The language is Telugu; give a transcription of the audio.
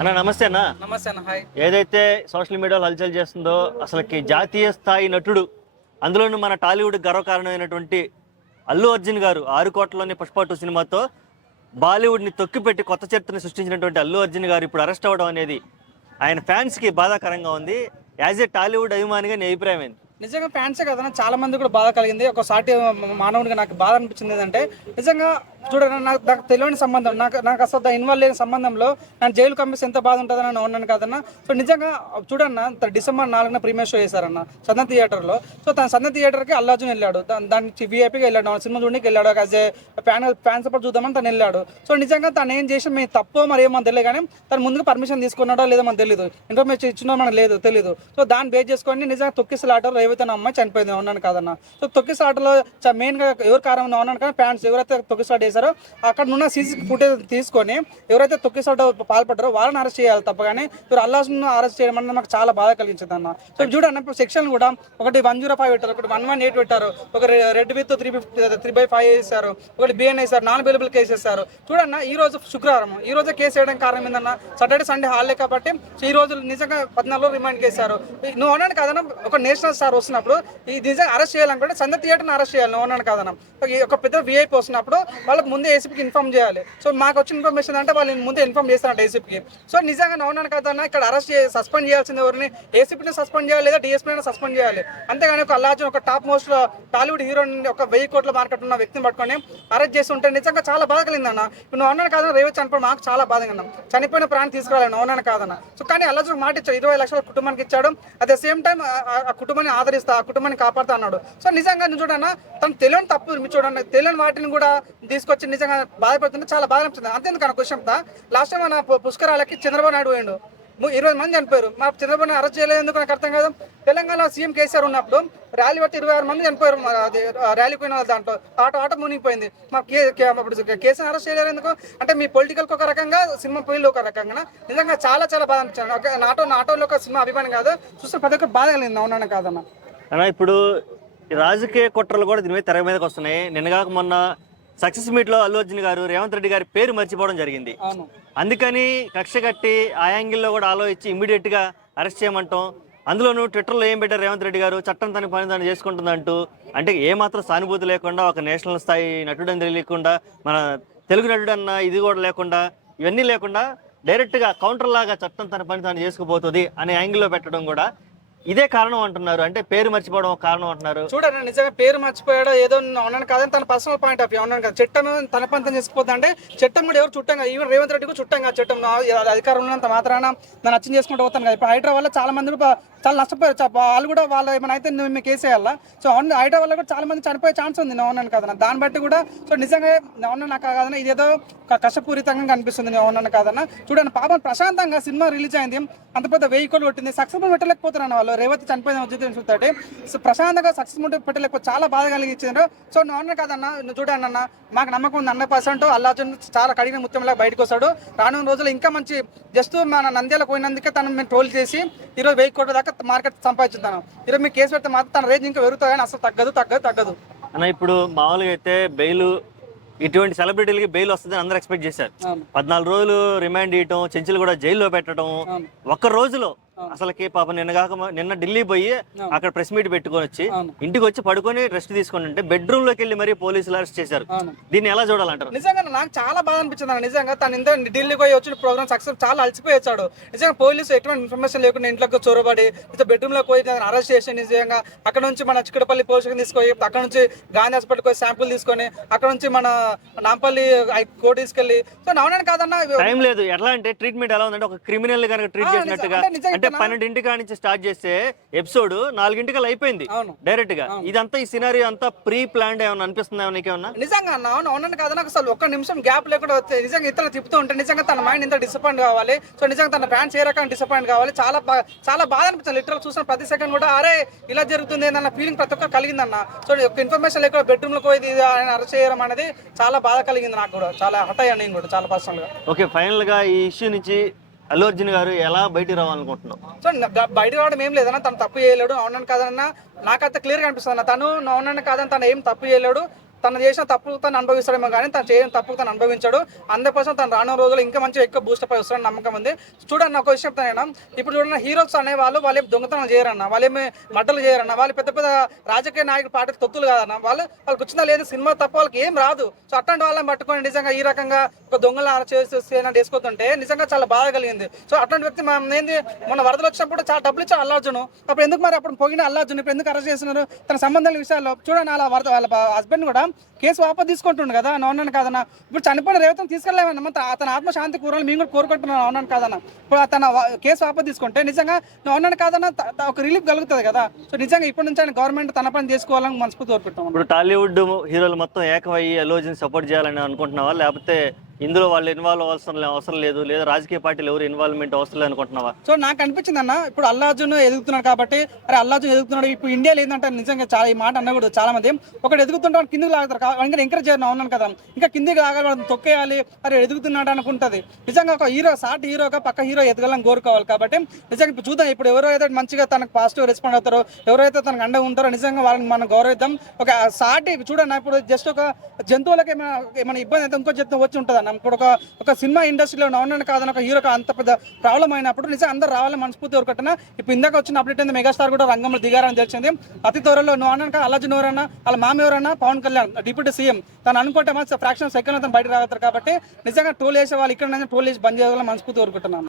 అన్న నమస్తే అన్న. నమస్తే అన్న. హాయ్. ఏదైతే సోషల్ మీడియాలో హల్చల్ చేస్తుందో అసలుకి జాతీయ స్థాయి నటుడు, అందులోనూ మన టాలీవుడ్ గర్వకారణమైనటువంటి అల్లు అర్జున్ గారు 6 కోట్లలోని పుష్ప 2 సినిమాతో బాలీవుడ్ని తొక్కిపెట్టి కొత్త చరిత్రని సృష్టించినటువంటి అల్లు అర్జున్ గారు ఇప్పుడు అరెస్ట్ అవ్వడం అనేది ఆయన ఫ్యాన్స్కి బాధాకరంగా ఉంది. యాజ్ ఏ టాలీవుడ్ అభిమానిగా నీ అభిప్రాయం ఏంటి? నిజంగా ఫ్యాన్సే కదా, చాలా మంది కూడా బాధ కలిగింది. ఒక సాటి మానవుడిగా నాకు బాధ అనిపించింది ఏంటంటే, నిజంగా చూడండి, నాకు తెలియని సంబంధం, నాకు అసలు ఇన్వాల్వ్ లేని సంబంధంలో నన్ను జైలు పంపిస్తే ఎంత బాధ ఉంటుందని నేను ఉన్నాను కదన్నా. సో నిజంగా చూడన్న, డిసెంబర్ 4న ప్రీమియర్ షో చేశారన్న సందన్ థియేటర్లో. సో తన సందన్ థియేటర్కి అల్లు అర్జున్ వెళ్ళాడు, దానికి వీఐపీగా వెళ్ళాడు, సినిమా చూడడానికి వెళ్ళాడు, యాజ్ ఏ ఫ్యాన్ సపోర్ట్ చూద్దామని తను వెళ్ళాడు. సో నిజంగా తను ఏం చేసి మేము తప్పో మరి ఏమో తెలియదు, కానీ తను ముందుగా పర్మిషన్ తీసుకున్నాడో లేదో మనకు తెలియదు, ఇన్ఫర్మేషన్ ఇచ్చినో మనకు తెలియదు. సో దాన్ని బేస్ చేసుకొని నిజంగా తొక్కిసలాటలో ఏవైతే నా అమ్మాయి చనిపోయింది ఉన్నాను కాదన్న. సో తొక్కిసలాటలో మెయిన్గా ఎవరు కారణం ఉన్నాను కానీ ఫ్యాన్స్ ఎవరైతే తొక్కిసలాట చేశారో అక్కడ ఉన్న సీసీ ఫుటేజ్ తీసుకొని ఎవరైతే తొక్కిసలాట పాల్పడ్డారో వాళ్ళని అరెస్ట్ చేయాలి తప్ప, కానీ మీరు అల్లాస్ను అరెస్ట్ చేయడం అనేది మాకు చాలా బాధ కలిగించింది అన్న. సో చూడండి, ఇప్పుడు సెక్షన్ కూడా ఒకటి 105 పెట్టారు, ఒకటి 118 పెట్టారు, ఒక రెడ్ విత్ 3/5 వేసారు, ఒకటి బిఎన్ వేసారు, నాన్ అవైలబుల్ కేసు వేసారు. చూడన్న, ఈ రోజు శుక్రవారం, ఈ రోజే కేసు వేయడం కారణం ఏందన్న, సాటర్డే సండే హాలిడే కాబట్టి ఈ రోజు నిజంగా 14 రోజులు రిమాండ్ చేశారు. నువ్వు అన్నాను కాదన్న, ఒక నేషనల్ స్టార్ వస్తున్నప్పుడు ఈ నిజంగా అరెస్ట్ చేయాలనుకుంటే సందర్ థియేటర్ని అరెస్ట్ చేయాలి. నువ్వు అన్నాను కాదన్న, ఒక పెద్ద విఐపీ వస్తున్నప్పుడు వాళ్ళకి ముందే ఏసీపీకి ఇన్ఫార్మ్ చేయాలి. సో మాకు వచ్చిన ఇన్ఫర్మేషన్ అంటే వాళ్ళు ముందే ఇన్ఫార్మ్ చేస్తారంట ఏసీపీకి. సో నిజంగా నువ్వు అన్నాను కాదన్న, ఇక్కడ సస్పెండ్ చేయాల్సింది ఎవరిని, ఏసీపీని సస్పెండ్ చేయాలి లేదా డిఎస్పీని సస్పెండ్ చేయాలి. అంతేగాని ఒక అల్లు అర్జున్, ఒక టాప్ మోస్ట్ టాలీవుడ్ హీరోని, ఒక 1000 కోట్ల మార్కెట్ ఉన్న వ్యక్తిని పట్టుకొని అరెస్ట్ చేసి ఉంటే నిజంగా చాలా బాధ కలిగిందన్న. నువ్వు అన్నాను కాదన్న, రేపు చనిపోయి మాకు చాలా బాధ కలిగింది, చనిపోయిన ప్రాణం తీసుకురాలి, నువ్వు అన్నాను కాదన్న. సో కానీ అల్లు అర్జున్ మాట ఇచ్చాడు, 20 లక్షల కుటుంబానికి ఇచ్చాడు, అట్ ద సేమ్ టైం ఆ కుటుంబాన్ని ఆదరిస్తా, ఆ కుటుంబాన్ని కాపాడుతా అన్నాడు. సో నిజంగా నువ్వు చూడన్న, తను తెలియని తప్పు మీరు చూడండి, తెలియని వాటిని కూడా తీసుకొచ్చి నిజంగా బాధపడుతుంటే చాలా బాధ అనిపిస్తుంది. అంతేందుకు క్వశ్చన్ లాస్ట్ టైం మన పుష్కరాలకి చంద్రబాబు నాయుడు పోయిండు, 20 మంది చనిపోయారు, మా చంద్రబాబు నాయుడు అరెస్ట్ చేయలేదు ఎందుకు నాకు అర్థం కాదు. తెలంగాణ సీఎం కేసీఆర్ ఉన్నప్పుడు ర్యాలీ బట్టి 26 మంది చనిపోయారు, అది ర్యాలీ పోయిన దాంట్లో ఆట మునిగిపోయింది. ఇప్పుడు కేసీఆర్ అరెస్ట్ చేయలేరు ఎందుకు అంటే, మీ పొలిటికల్కి ఒక రకంగా, సినిమా పోయిలో ఒక రకంగా. నిజంగా చాలా చాలా బాధ అనిపించాను. నాటోలో ఒక సినిమా అభిమానం కాదు, చూస్తే ప్రతి ఒక్కరు బాధ కలిగింది. అవునన్నా కాదన్న అన్న, ఇప్పుడు రాజకీయ కుట్రలు కూడా దీని మీద తెర మీదకి వస్తున్నాయి. నిన్నగాక మొన్న సక్సెస్ మీట్లో అల్లు అర్జున్ గారు రేవంత్ రెడ్డి గారి పేరు మర్చిపోవడం జరిగింది. అందుకని కక్ష కట్టి ఆ యాంగిల్లో కూడా ఆలోచించి ఇమ్మీడియట్ గా అరెస్ట్ చేయమంటాం. అందులోనూ ట్విట్టర్లో ఏం పెట్టారు రేవంత్ రెడ్డి గారు, చట్టం తన పని తాను చేసుకుంటుందంటూ. అంటే ఏమాత్రం సానుభూతి లేకుండా, ఒక నేషనల్ స్థాయి నటుడు అని తెలియకుండా, మన తెలుగు నటుడు అన్న ఇది కూడా లేకుండా, ఇవన్నీ లేకుండా డైరెక్ట్గా కౌంటర్ లాగా చట్టం తన పని తాను చేసుకుపోతుంది అనే యాంగిల్లో పెట్టడం కూడా ఇదే కారణం అంటున్నారు. అంటే పేరు మర్చిపోవడం కారణం అంటున్నారు. చూడండి, నిజంగా పేరు మర్చిపోయాడో ఏదో ఉన్నాను కాదని తన పర్సనల్ పాయింట్ ఆఫ్ వ్యూ ఉన్నాను కదా. చట్టం తన పంతం చేసుకుపోద్ది అంటే, చట్టం కూడా ఎవరు చుట్టంగా, ఈవెన్ రేవంత్ రెడ్డి కూడా చుట్టంగా చట్టం అధికారం ఉన్నంత మాత్రాన నన్ను అచ్చం చేసుకుంటూ పోతాను కదా. ఇప్పుడు హైడ్రా వల్ల చాలా మంది చాలా నష్టపోయారు, వాళ్ళు కూడా వాళ్ళు ఏమైనా అయితే మేము కేసు వేయాలా. సో హైడ్రా వల్ల కూడా చాలా మంది చనిపోయే ఛాన్స్ ఉంది, నేను ఉన్నాను కదా. దాన్ని బట్టి కూడా సో నిజంగా నేను నాకు కాదన్నా, ఇదేదో కష్టపూరితంగా కనిపిస్తుంది, నేను ఉన్నాను కాదన్నా. చూడండి, పాపం ప్రశాంతంగా సినిమా రిలీజ్ అయింది, అంత పెద్ద 1000 కోట్లు కొట్టింది, సక్సెస్ఫుల్ పెట్టలేకపోతున్నాను వాళ్ళు. రేవతి చనిపోయిన ఉద్యోగం చూస్తే సో ప్రశాంతంగా సక్సెస్ఫుల్ పెట్టలేకపోతే చాలా బాధ కలిగించారు. సో నువ్వు అన్నా కదన్నా, నువ్వు చూడండి అన్న, మాకు నమ్మకం ఉంది 100% అల్లు అర్జున్ చాలా కడిగిన ముత్యంలా బయటకు వస్తాడు. రానున్న రోజులు ఇంకా మంచి, జస్ట్ మన నంద్యాల పోయినందుకే తను మేము ట్రోల్ చేసి ఈరోజు 1000 కోట్ల దాకా మార్కెట్ సంపాదించుతాను. ఈరోజు మీకు కేసు పెడితే మాత్రం తన రేంజ్ ఇంకా పెరుగుతుంది, కానీ అసలు తగ్గదు అన్న. ఇప్పుడు మామూలుగా అయితే బెయిల్, ఇటువంటి సెలబ్రిటీలకి బెయిల్ వస్తుందని అందరూ ఎక్స్పెక్ట్ చేశారు. 14 రోజులు రిమాండ్ ఇవ్వటం, చెంచులు కూడా జైల్లో పెట్టడం, ఒక్క రోజులో అసలుకి పాపం నిన్న ఢిల్లీ పోయి అక్కడ ప్రెస్ మీట్ పెట్టుకొని వచ్చి ఇంటికి వచ్చి పడుకొని రెస్ట్ తీసుకొని ఉంటే బెడ్రూమ్ లోకి వెళ్ళి మరీ పోలీసులు అరెస్ట్ చేశారు. దీన్ని ఎలా చూడాలంటారు? నిజంగా నాకు చాలా బాధ అనిపించింది. నిజంగా తను ఇంత ఢిల్లీ పోయి వచ్చిన ప్రోగ్రామ్ సక్సెస్ చాలా అలసిపోయి వచ్చాడు. నిజంగా పోలీసు ఎటువంటి ఇన్ఫర్మేషన్ లేకుండా ఇంట్లోకి చొరబడి బెడ్రూమ్ లో పోయి అరెస్ట్ చేసి, నిజంగా అక్కడ నుంచి మన చిక్కడపల్లి పోలీస్ తీసుకొని, అక్కడ నుంచి గాంధీ హాస్పిటల్ పోయి శాంపుల్ తీసుకొని, అక్కడ నుంచి మన నాంపల్లి కోర్టు తీసుకెళ్లి. సో నవనాన్ని కాదన్నా టైం లేదు. ఎట్లా అంటే ట్రీట్మెంట్ ఎలా ఉందంటే, ఒక క్రిమినల్ కనుక ట్రీట్ చేసినట్టుగా. అంటే 12 నుంచి స్టార్ట్ చేస్తే ఎపిసోడ్ 4 అయిపోయింది డైరెక్ట్ గా. ఇదంతా ఈ సినారియో అంతా ప్రీ ప్లాన్డ్ ఏమన్నా అనిపిస్తుందా నీకేమన్నా? నిజంగా అవునని కదా, నాకు అసలు ఒక్క నిమిషం గ్యాప్ లేకుండా నిజంగా ఇతర తిప్పుతూ ఉంటే నిజంగా తన మైండ్ ఇంత డిసప్పాయింట్ కావాలి. సో నిజంగా తన ఫ్యాన్స్ ఏ రకంగా డిసప్పాయింట్ కావాలి, చాలా చాలా బాధ అనిపిస్తుంది. లిటరల్ చూసిన ప్రతి సెకండ్ కూడా అరే ఇలా జరుగుతుంది అన్న ఫీలింగ్ ప్రతి ఒక్కరు కలిగిందన్న. సో ఒక ఇన్ఫర్మేషన్ లేకుండా బెడ్రూమ్ లో పోయి ఆయన అరెస్ట్ చేయడం అనేది చాలా బాధ కలిగింది. నాకు కూడా చాలా హట్ అయ్యాను నేను కూడా చాలా పర్సనల్ గా. ఓకే, ఫైనల్ గా ఈ ఇష్యూ నుంచి అల్లు అర్జున్ గారు ఎలా బయటికి రావాలనుకుంటున్నాం? సో బయట రావడం ఏం లేదన్నా, తను తప్పు చేయలేడు. అవునని కాదన్నా నాకైతే క్లియర్గా అనిపిస్తుంది. తను అవునని కాదని తను ఏం తప్పు చేయలేడు. తను చేసిన తప్పు తను అనుభవిస్తాడేమో కానీ తను చేయని తప్పు తను అనుభవించాడు. 100% తను రానున్న రోజుల్లో ఇంకా మంచిగా ఎక్కువ బూస్టప్ అయి వస్తాడని నమ్మకం ఉంది. చూడండి నాకు విషయం చెప్తాను, ఇప్పుడు చూడండి హీరోస్ అనే వాళ్ళు ఏం దొంగతనం చేయరన్న, వాళ్ళేమి మడ్డలు చేయరన్న, వాళ్ళు పెద్ద పెద్ద రాజకీయ నాయకులు పార్టీ తొత్తులు కాదన్న, వాళ్ళకి వచ్చిందా లేదు సినిమా తప్ప వాళ్ళకి ఏం రాదు. సో అట్లాంటి వాళ్ళని పట్టుకొని నిజంగా ఈ రకంగా ఒక దొంగలు వేసుకుంటుంటే నిజంగా చాలా బాధ కలిగింది. సో అట్లాంటి వ్యక్తి మనం ఏంది మన వరదలు వచ్చినప్పుడు చాలా డబ్బులు ఇచ్చారు అల్లు అర్జున్, అప్పుడు ఎందుకు మరి అప్పుడు పోయిన అల్లు అర్జున్ ఇప్పుడు ఎందుకు అరెస్ట్ చేస్తున్నారు? తన సంబంధాల విషయాల్లో చూడండి అలా వాళ్ళ హస్బెండ్ కూడా కేసు వాపస్ తీసుకుంటుండు కదా, అవునని కాదన్న. ఇప్పుడు చనిపోయిన రేవతం తీసుకెళ్ళలేమన్నా, అతని ఆత్మశాంతి కూరలు మేము కూడా కోరుకుంటున్నాం, అవునని కాదన్న. ఇప్పుడు తన కేసు వాపస్ తీసుకుంటే నిజంగా అవునని కాదన్న ఒక రిలీఫ్ కలుగుతుంది కదా. సో నిజంగా ఇప్పటి నుంచి ఆయన గవర్నమెంట్ తన పని చేసుకోవాలని మనస్ఫూర్తి కోరుకుంటాం. ఇప్పుడు టాలీవుడ్ హీరోలు మొత్తం ఏకమయ్యి అల్లు అర్జున్ సపోర్ట్ చేయాలని అనుకుంటున్నావా, లేకపోతే ఇందులో వాళ్ళు ఇన్వాల్వ్ అవసరం లేదు, లేదా రాజకీయ పార్టీలు ఎవరు ఇన్వాల్వ్మెంట్ అవసరం లేదు అనుకుంటున్నావా? సో నాకు అనిపించింది అన్న, ఇప్పుడు అల్లు అర్జున్ ఎదుగుతున్నాడు కాబట్టి అరే అల్లు అర్జున్ ఎదుగుతున్నాడు. ఇప్పుడు ఇండియాలో ఏంటంటే నిజంగా చాలా ఈ మాట అన్నకూడదు, చాలా మంది ఒకటి ఎదుగుతుంటే కిందికి లాగుతారు, ఇంకా ఎంకరేజ్ చేయను అవునాను కదా, ఇంకా కిందికి లాగాలి వాళ్ళని తొక్కేయాలి, అరే ఎదుగుతున్నాడు అనుకుంటుంది. నిజంగా ఒక హీరో సాటి హీరోగా పక్క హీరో ఎదగాలని కోరుకోవాలి. కాబట్టి నిజంగా ఇప్పుడు చూద్దాం, ఇప్పుడు ఎవరైతే మంచిగా తనకు పాజిటివ్ రెస్పాండ్ అవుతారో, ఎవరైతే తనకు అండగా ఉంటారో నిజంగా వాళ్ళని మనం గౌరవిద్దాం. ఒక సాటి చూడండి, ఇప్పుడు జస్ట్ ఒక జంతువులకి ఏమైనా ఇబ్బంది అయితే ఇంకో జంతువు వచ్చి ఉంటుంది అన్న. ఇప్పుడు ఒక సినిమా ఇండస్ట్రీలో అవునని కాదని ఒక హీరోకి అంత పెద్ద ప్రాబ్లం అయినప్పుడు నిజంగా అందరూ రావాలని మనస్ఫూర్తి కోరుకుంటున్నా. ఇప్పుడు ఇందాక వచ్చిన అప్డేట్ ఏంది, మెగాస్టార్ కూడా రంగంలో దిగారని తెలిసింది. అతి త్వరలో నువ్వు అన్నాను అల్లు అర్జున్ ఎవరన్నా వాళ్ళ మామ ఎవరన్నా పవన్ కళ్యాణ్ డిప్యూటీ సీఎం తను అనుకుంటే ఫ్రాక్షన్ సెకండ్ బయట రాగలుగుతారు. కాబట్టి నిజంగా టోల్ వేసే వాళ్ళు ఇక్కడ టోల్ వేసి బంద్ చేయాలని మనస్ఫూర్తి కోరుకుంటున్నాను.